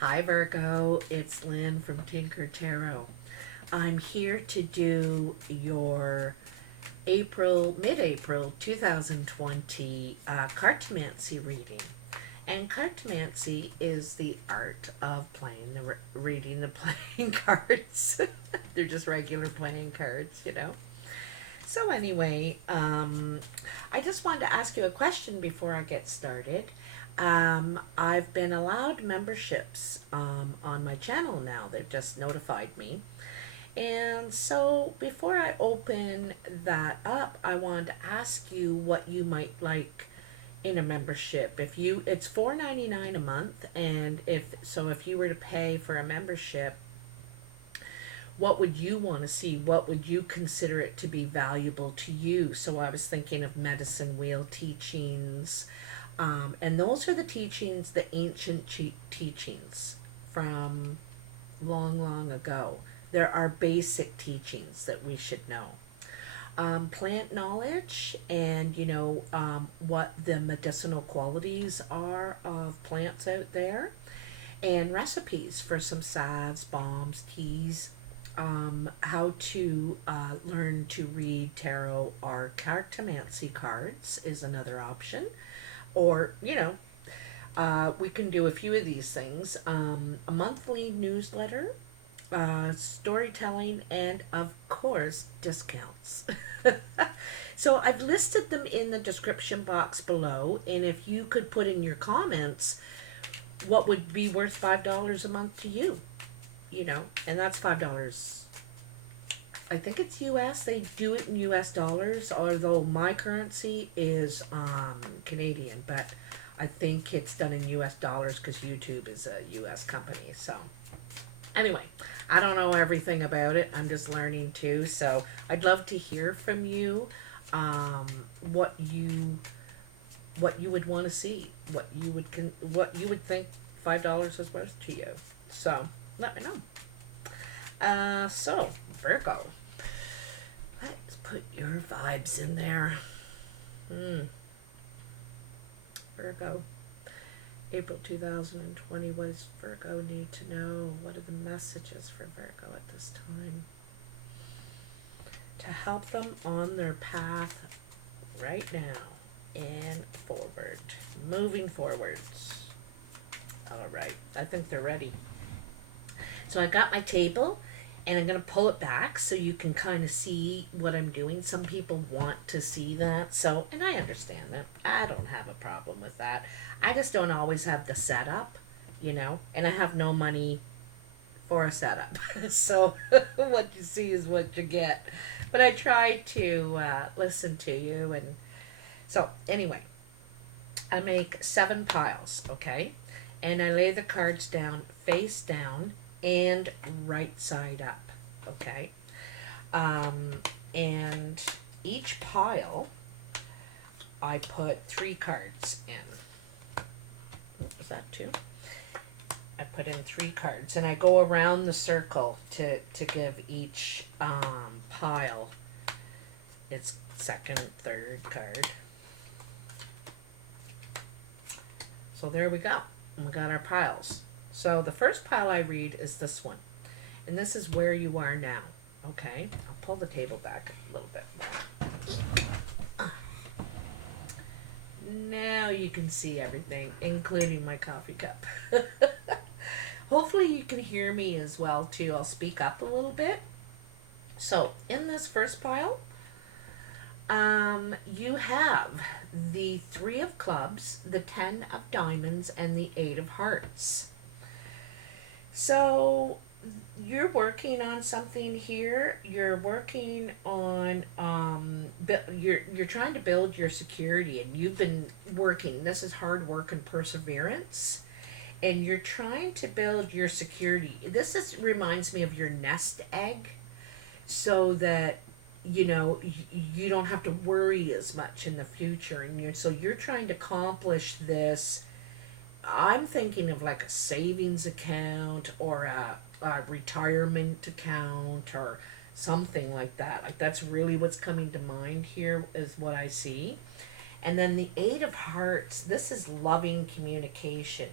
Hi Virgo, it's Lynn from Tinker Tarot. I'm here to do your mid-April 2020 Cartomancy reading. And Cartomancy is the art of reading the playing cards. They're just regular playing cards. So anyway, I just wanted to ask you a question before I get started. I've been allowed memberships on my channel now. They've just notified me. And so before I open that up, I wanted to ask you what you might like in a membership. It's $4.99 a month, and if you were to pay for a membership, what would you want to see? What would you consider it to be valuable to you? So I was thinking of medicine wheel teachings, and those are the teachings, the ancient teachings from long, long ago. There are basic teachings that we should know. Plant knowledge and, what the medicinal qualities are of plants out there. And recipes for some salves, balms, teas. How to learn to read tarot or cartomancy cards is another option. Or, we can do a few of these things. A monthly newsletter, storytelling, and of course, discounts. So I've listed them in the description box below, and if you could put in your comments what would be worth $5 a month to you, and that's $5. I think it's US. They do it in US dollars, although my currency is Canadian, but I think it's done in US dollars because YouTube is a US company. So anyway, I don't know everything about it. I'm just learning too. So I'd love to hear from you, what you would want to see, what you would think $5 is worth to you. So let me know. So Virgo, let's put your vibes in there. Virgo, April 2020. What does Virgo need to know? What are the messages for Virgo at this time to help them on their path right now and forward, moving forwards? All right, I think they're ready. So I got my table, and I'm going to pull it back so you can kind of see what I'm doing. Some people want to see that, and I understand that. I don't have a problem with that. I just don't always have the setup, and I have no money for a setup. So what you see is what you get. But I try to listen to you. And so anyway, I make 7 piles, okay? And I lay the cards down face down and right side up, okay? And each pile, I put 3 cards in. Was that 2? I put in 3 cards, and I go around the circle to give each pile its second, third card. So there we go. We got our piles. So the first pile I read is this one. And this is where you are now. Okay? I'll pull the table back a little bit more. Now you can see everything, including my coffee cup. Hopefully you can hear me as well, too. I'll speak up a little bit. So in this first pile, you have the 3 of clubs, the 10 of diamonds, and the 8 of hearts. So you're working on something here. You're working on you're trying to build your security, and you've been working. This is hard work and perseverance, and you're trying to build your security. Reminds me of your nest egg, so that you don't have to worry as much in the future, and you're trying to accomplish this. I'm thinking of like a savings account or a retirement account or something like that. Like, that's really what's coming to mind here is what I see. And then the 8 of hearts, this is loving communication.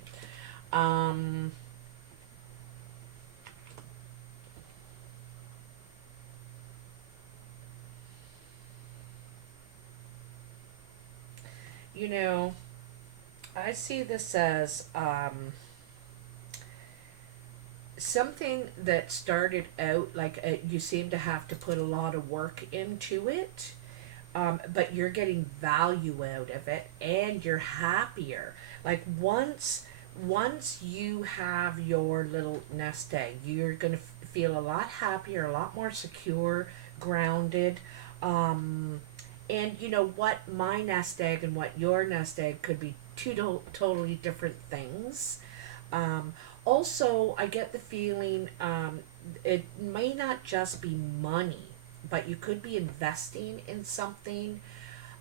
You know, I see this as something that started out like you seem to have to put a lot of work into it, but you're getting value out of it and you're happier. Like once you have your little nest egg, you're going to feel a lot happier, a lot more secure, grounded. Um, and you know what? My nest egg and what your nest egg could be two totally different things. Um, Also, I get the feeling it may not just be money, but you could be investing in something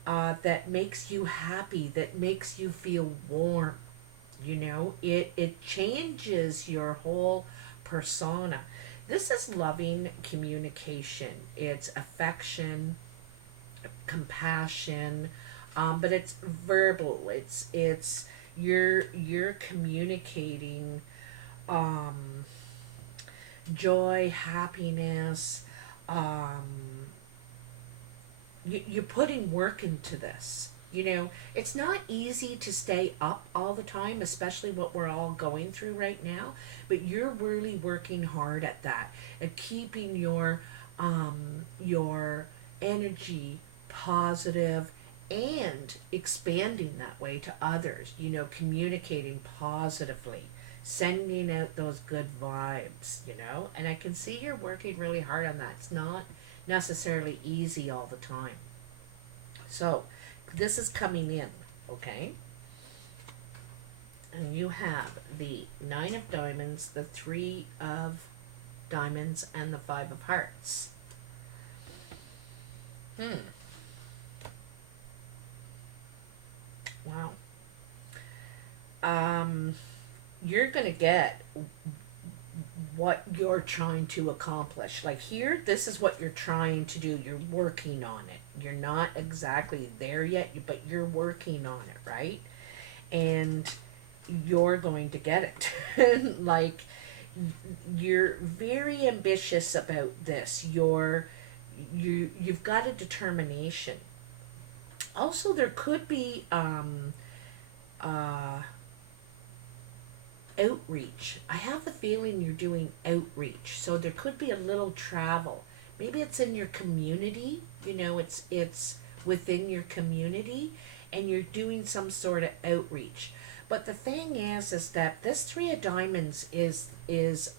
that makes you happy, that makes you feel warm. You know, it changes your whole persona. This is loving communication. It's affection, compassion, but it's verbal. It's you're communicating um, joy, happiness. Um, you're putting work into this. You know, it's not easy to stay up all the time, especially what we're all going through right now. But you're really working hard at that, at keeping your energy positive and expanding that way to others. You know, communicating positively, sending out those good vibes. You know, and I can see you're working really hard on that. It's not necessarily easy all the time. So, this is coming in, okay? And you have the Nine of Diamonds, the Three of Diamonds, and the Five of Hearts. Hmm. Wow. Um, you're gonna get what you're trying to accomplish. Like here, this is what you're trying to do. You're working on it. You're not exactly there yet, but you're working on it, right? And you're going to get it. Like you're very ambitious about this. You've got a determination. Also, there could be uh outreach. I have the feeling you're doing outreach. So there could be a little travel. Maybe it's in your community, you know, it's within your community and you're doing some sort of outreach. But the thing is that this 3 of diamonds is it's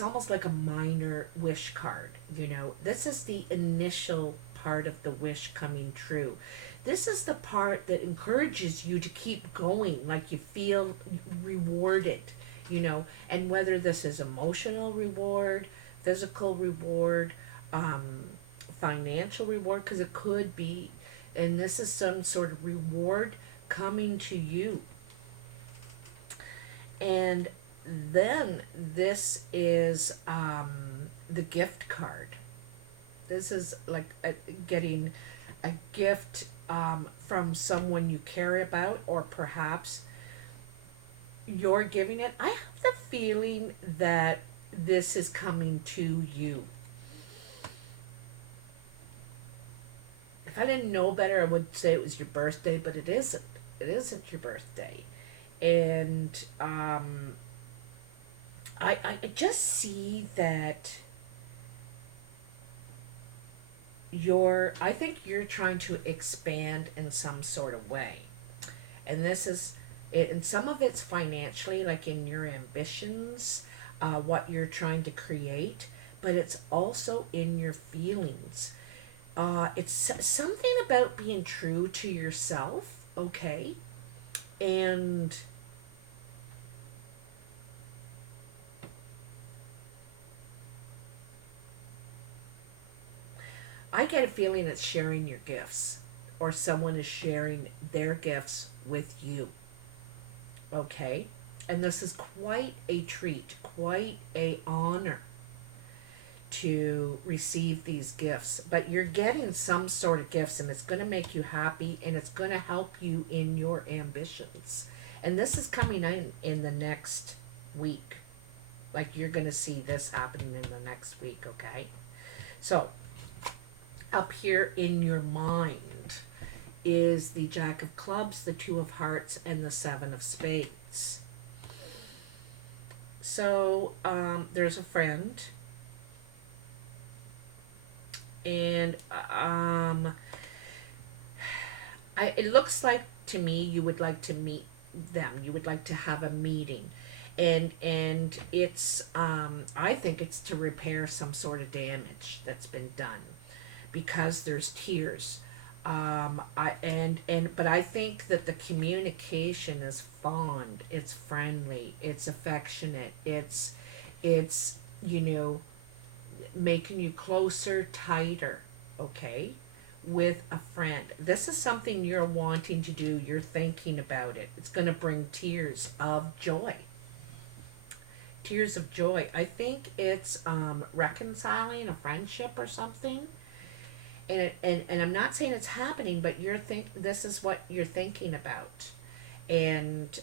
almost like a minor wish card, you know. This is the initial part of the wish coming true. This is the part that encourages you to keep going, like you feel rewarded, you know, and whether this is emotional reward, physical reward, um, financial reward, because it could be, and this is some sort of reward coming to you. And then this is the gift card. This is like getting a gift from someone you care about, or perhaps you're giving it. I have the feeling that this is coming to you. If I didn't know better, I would say it was your birthday, but it isn't. It isn't your birthday. And I just see that I think you're trying to expand in some sort of way. And this is it, and some of it's financially, like in your ambitions, what you're trying to create, but it's also in your feelings. It's something about being true to yourself, okay? And I get a feeling it's sharing your gifts, or someone is sharing their gifts with you, okay? And this is quite a treat, quite a honor to receive these gifts. But you're getting some sort of gifts, and it's going to make you happy, and it's going to help you in your ambitions. And this is coming in the next week. Like you're going to see this happening in the next week, okay? So, up here in your mind, is the Jack of Clubs, the Two of Hearts, and the Seven of Spades. So there's a friend, and it looks like to me you would like to meet them. You would like to have a meeting, and it's I think it's to repair some sort of damage that's been done, because there's tears. But I think that the communication is fond, it's friendly, it's affectionate, it's you know, making you closer, tighter, okay, with a friend. This is something you're wanting to do, you're thinking about it. It's going to bring tears of joy. Tears of joy. I think it's reconciling a friendship or something. And I'm not saying it's happening, but this is what you're thinking about. And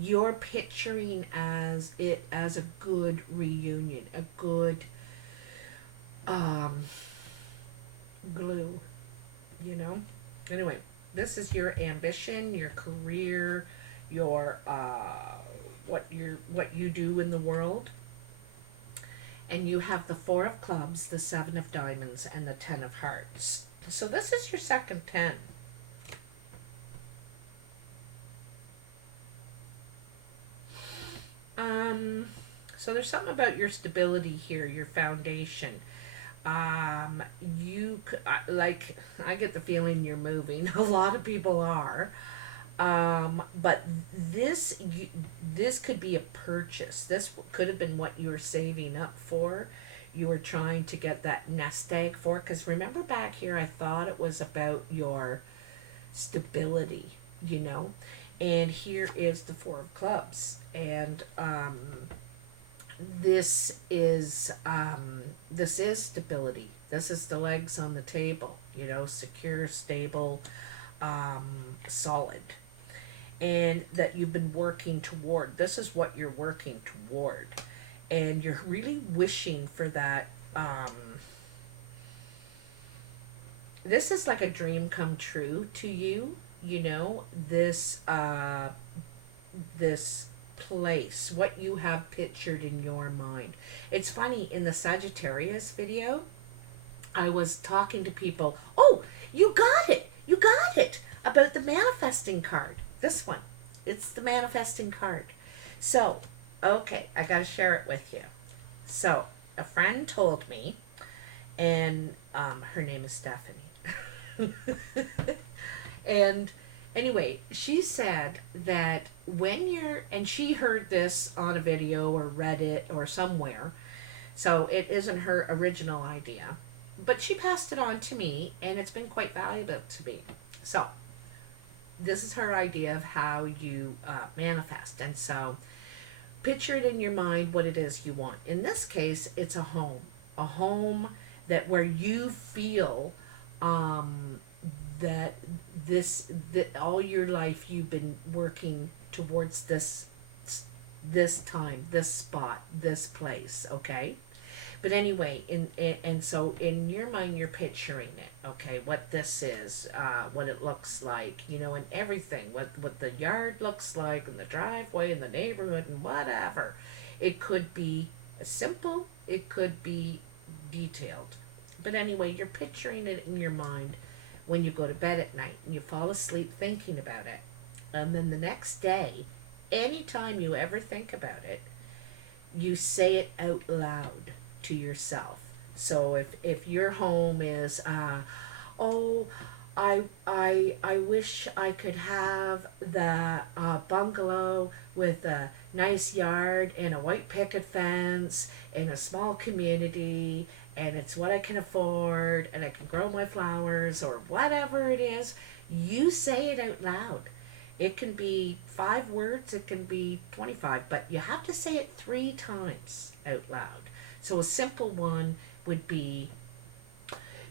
you're picturing as a good reunion, a good glue, you know. Anyway, this is your ambition, your career, your what you do in the world. And you have the Four of Clubs, the Seven of Diamonds, and the Ten of Hearts. So this is your second 10. So there's something about your stability here, your foundation. Like, I get the feeling you're moving. A lot of people are. But this could be a purchase. This could have been what you were saving up for. You were trying to get that nest egg for. Because remember back here, I thought it was about your stability, you know. And here is the Four of Clubs, and this is stability. This is the legs on the table, you know, secure, stable, solid, and that you've been working toward. This is what you're working toward, and you're really wishing for that. This is like a dream come true to you, you know, this place, what you have pictured in your mind. It's funny, in the Sagittarius video, I was talking to people. Oh, you got it about the manifesting card. This one, it's the manifesting card. So okay, I gotta share it with you. So a friend told me, and her name is Stephanie. And anyway, she said that and she heard this on a video or read it or somewhere, so it isn't her original idea, but she passed it on to me, and it's been quite valuable to me. So this is her idea of how you manifest. And so picture it in your mind what it is you want. In this case, it's a home that where you feel that all your life you've been working towards this time, this spot, this place, okay? But anyway, and so in your mind you're picturing it, okay, what this is, what it looks like, you know, and everything, what the yard looks like, and the driveway, and the neighborhood, and whatever. It could be simple, it could be detailed. But anyway, you're picturing it in your mind when you go to bed at night, and you fall asleep thinking about it. And then the next day, anytime you ever think about it, you say it out loud to yourself. So if your home is, oh, I wish I could have the bungalow with a nice yard and a white picket fence and a small community, and it's what I can afford, and I can grow my flowers, or whatever it is, you say it out loud. It can be 5 words, it can be 25, but you have to say it 3 times out loud. So a simple one would be,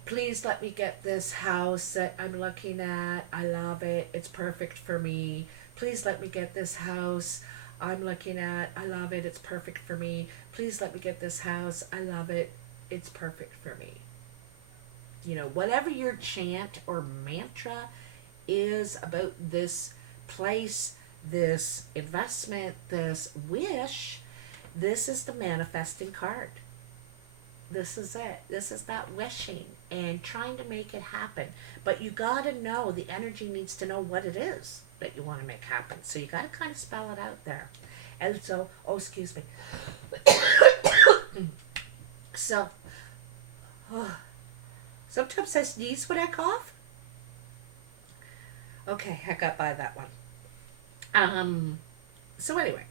please let me get this house that I'm looking at. I love it. It's perfect for me. Please let me get this house. I'm looking at, I love it, it's perfect for me. Please let me get this house. I love it. It's perfect for me. You know, whatever your chant or mantra is about this place, this investment, this wish, this is the manifesting card. This is it. This is that wishing and trying to make it happen. But you got to know, the energy needs to know what it is that you want to make happen. So you got to kind of spell it out there. And so, oh, excuse me. So, oh, sometimes I sneeze when I cough. Okay, I got by that one. So anyway.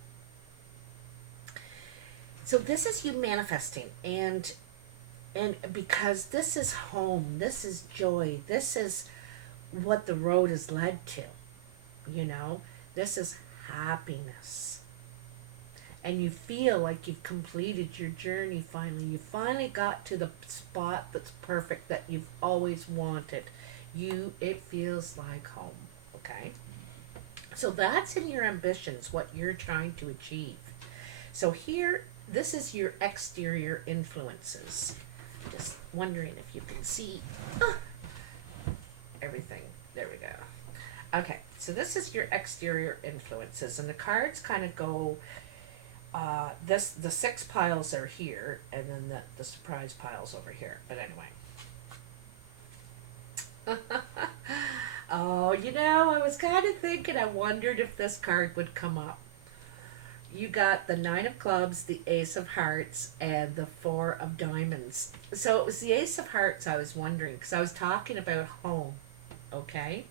So this is you manifesting, and because this is home, this is joy, this is what the road is led to, you know, this is happiness. And you feel like you've completed your journey finally. You finally got to the spot that's perfect that you've always wanted. It feels like home, okay? So that's in your ambitions, what you're trying to achieve. So here, this is your exterior influences. Just wondering if you can see everything. There we go. Okay, so this is your exterior influences, and the cards kind of go. The 6 piles are here, and then the surprise piles over here. But anyway. Oh, you know, I was kind of thinking, I wondered if this card would come up. You got the 9 of clubs, the Ace of hearts, and the 4 of diamonds. So it was the Ace of hearts I was wondering, because I was talking about home, okay?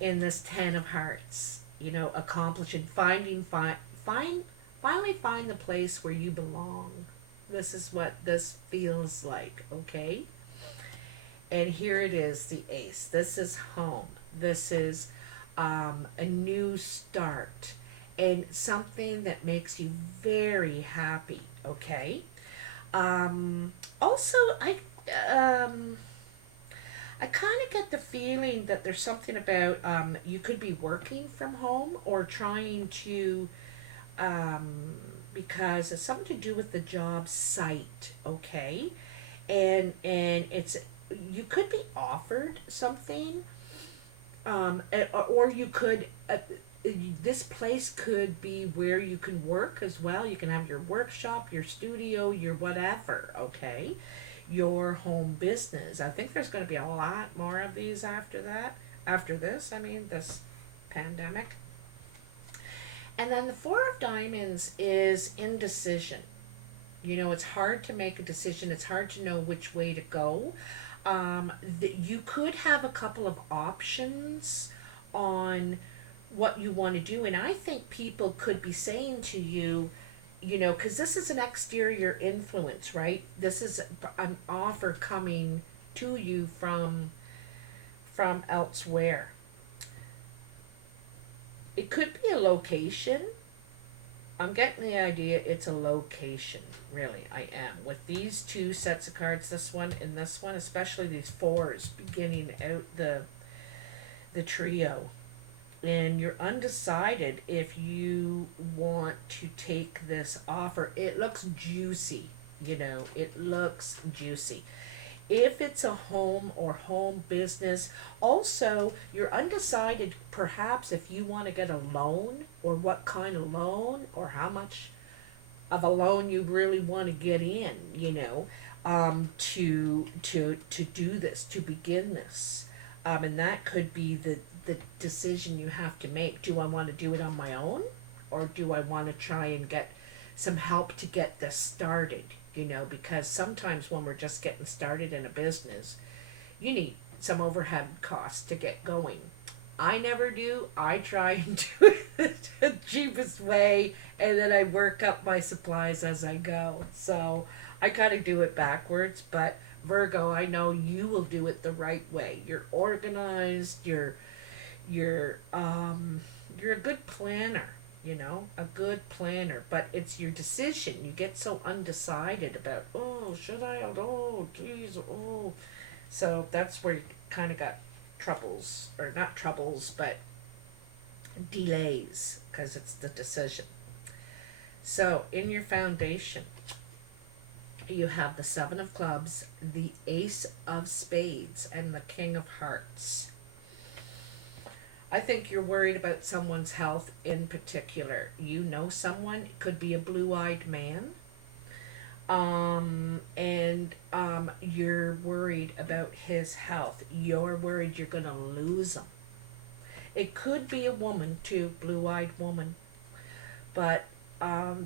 In this 10 of hearts, you know, accomplishing, finally find the place where you belong. This is what this feels like, okay? And here it is, the Ace. This is home. This is a new start. And something that makes you very happy, okay? Also, I kind of get the feeling that there's something about you could be working from home or trying to, because it's something to do with the job site, okay? And it's, you could be offered something, or you could, this place could be where you can work as well. You can have your workshop, your studio, your whatever, okay? Your home business. I think there's going to be a lot more of these after that. After this, I mean, this pandemic. And then the 4 of diamonds is indecision. You know, it's hard to make a decision. It's hard to know which way to go. You could have a couple of options on what you want to do, and I think people could be saying to you, you know, because this is an exterior influence, right? This is an offer coming to you from elsewhere. It could be a location. I'm getting the idea it's a location, really, I am. With these 2 sets of cards, this one and this one, especially these 4s beginning out the trio. And you're undecided if you want to take this offer. It looks juicy, you know, it looks juicy. If it's a home or home business, also you're undecided perhaps if you want to get a loan or what kind of loan or how much of a loan you really want to get in, you know, to do this, to begin this. And that could be the decision you have to make. Do I want to do it on my own, or do I want to try and get some help to get this started? You know, because sometimes when we're just getting started in a business, you need some overhead costs to get going. I never do. I try and do it the cheapest way, and then I work up my supplies as I go. So I kind of do it backwards, but Virgo, I know you will do it the right way. You're organized. You're a good planner, you know, a good planner, but it's your decision. You get so undecided about, oh, should I, oh, geez, oh. So that's where you kind of got troubles, or not troubles, but delays, because it's the decision. So in your foundation, you have the Seven of Clubs, the Ace of Spades, and the King of Hearts. I think you're worried about someone's health in particular. You know someone, it could be a blue-eyed man, and you're worried about his health. You're worried you're going to lose him. It could be a woman too, blue-eyed woman, but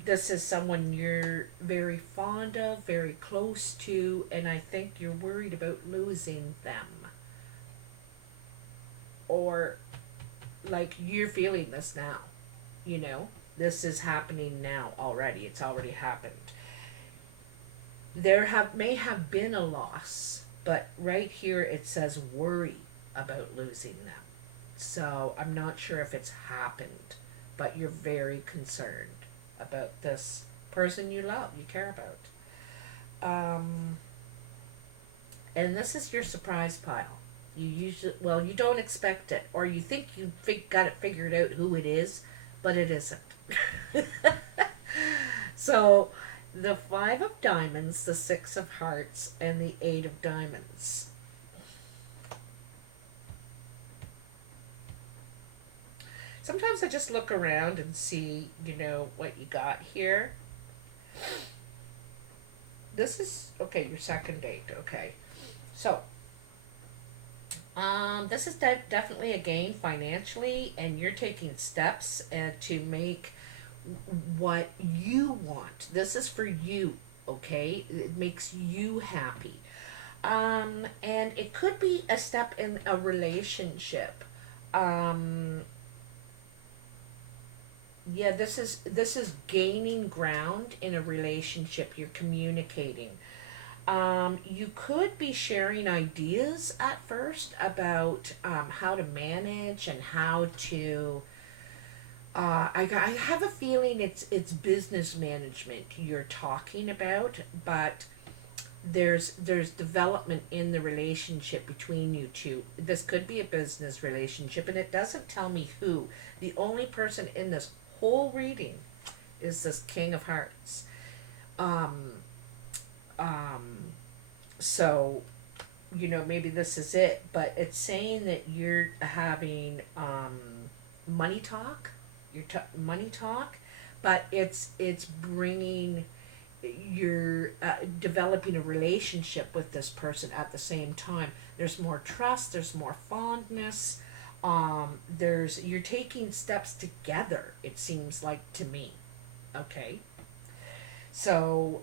this is someone you're very fond of, very close to, and I think you're worried about losing them. Or, like, you're feeling this now, you know? This is happening now already. It's already happened. May have been a loss, but right here it says worry about losing them. So I'm not sure if it's happened, but you're very concerned about this person you love, you care about. And this is your surprise pile. You usually, well, you don't expect it, or you think you got it figured out who it is, but it isn't. So, the Five of Diamonds, the Six of Hearts, and the Eight of Diamonds. Sometimes I just look around and see, what you got here. This is, okay, your second date, okay. So, this is definitely a gain financially, and you're taking steps to make what you want. This is for you, okay? It makes you happy. And it could be a step in a relationship. Yeah, this is gaining ground in a relationship. You're communicating. You could be sharing ideas at first about how to manage and how to. I have a feeling it's business management you're talking about, but there's development in the relationship between you two. This could be a business relationship, and it doesn't tell me who. The only person in this whole reading is this King of Hearts. So, maybe this is it, but it's saying that you're having money talk, money talk, but it's bringing, you're developing a relationship with this person at the same time. There's more trust, there's more fondness, you're taking steps together, it seems like to me. Okay. So,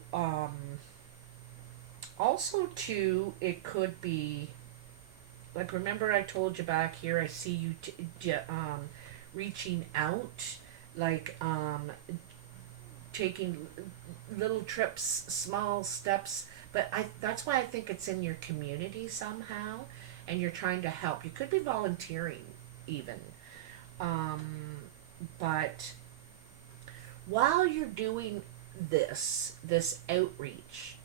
also too, it could be, like, remember I told you back here, I see you reaching out, like, taking little trips, small steps, but that's why I think it's in your community somehow, and you're trying to help. You could be volunteering even. But while you're doing this outreach,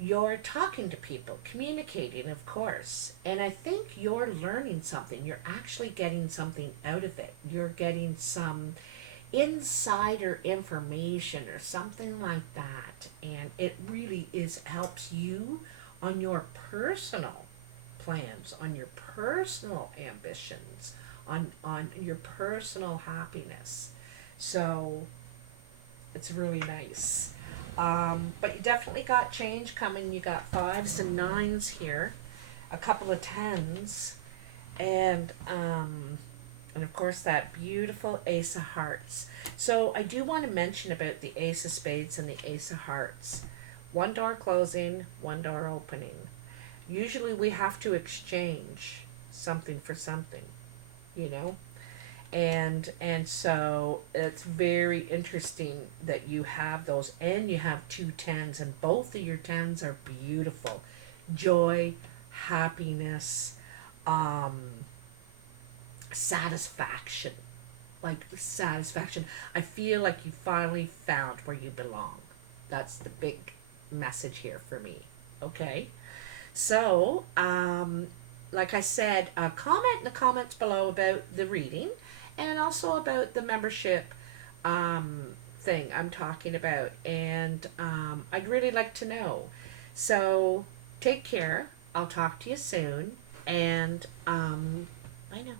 you're talking to people, communicating, of course, and I think you're learning something. You're actually getting something out of it. You're getting some insider information or something like that, and it really helps you on your personal plans, on your personal ambitions, on your personal happiness. So it's really nice. But you definitely got change coming. You got fives and nines here, a couple of tens, and of course that beautiful Ace of Hearts. So I do want to mention about the Ace of Spades and the Ace of Hearts. One door closing, one door opening. Usually we have to exchange something for something, and so it's very interesting that you have those, and you have two tens, and both of your tens are beautiful. Joy, happiness, satisfaction. Like satisfaction. I feel like you finally found where you belong. That's the big message here for me. Okay? So, like I said, comment in the comments below about the reading, and also about the membership thing I'm talking about, and I'd really like to know. So take care. I'll talk to you soon, and bye now.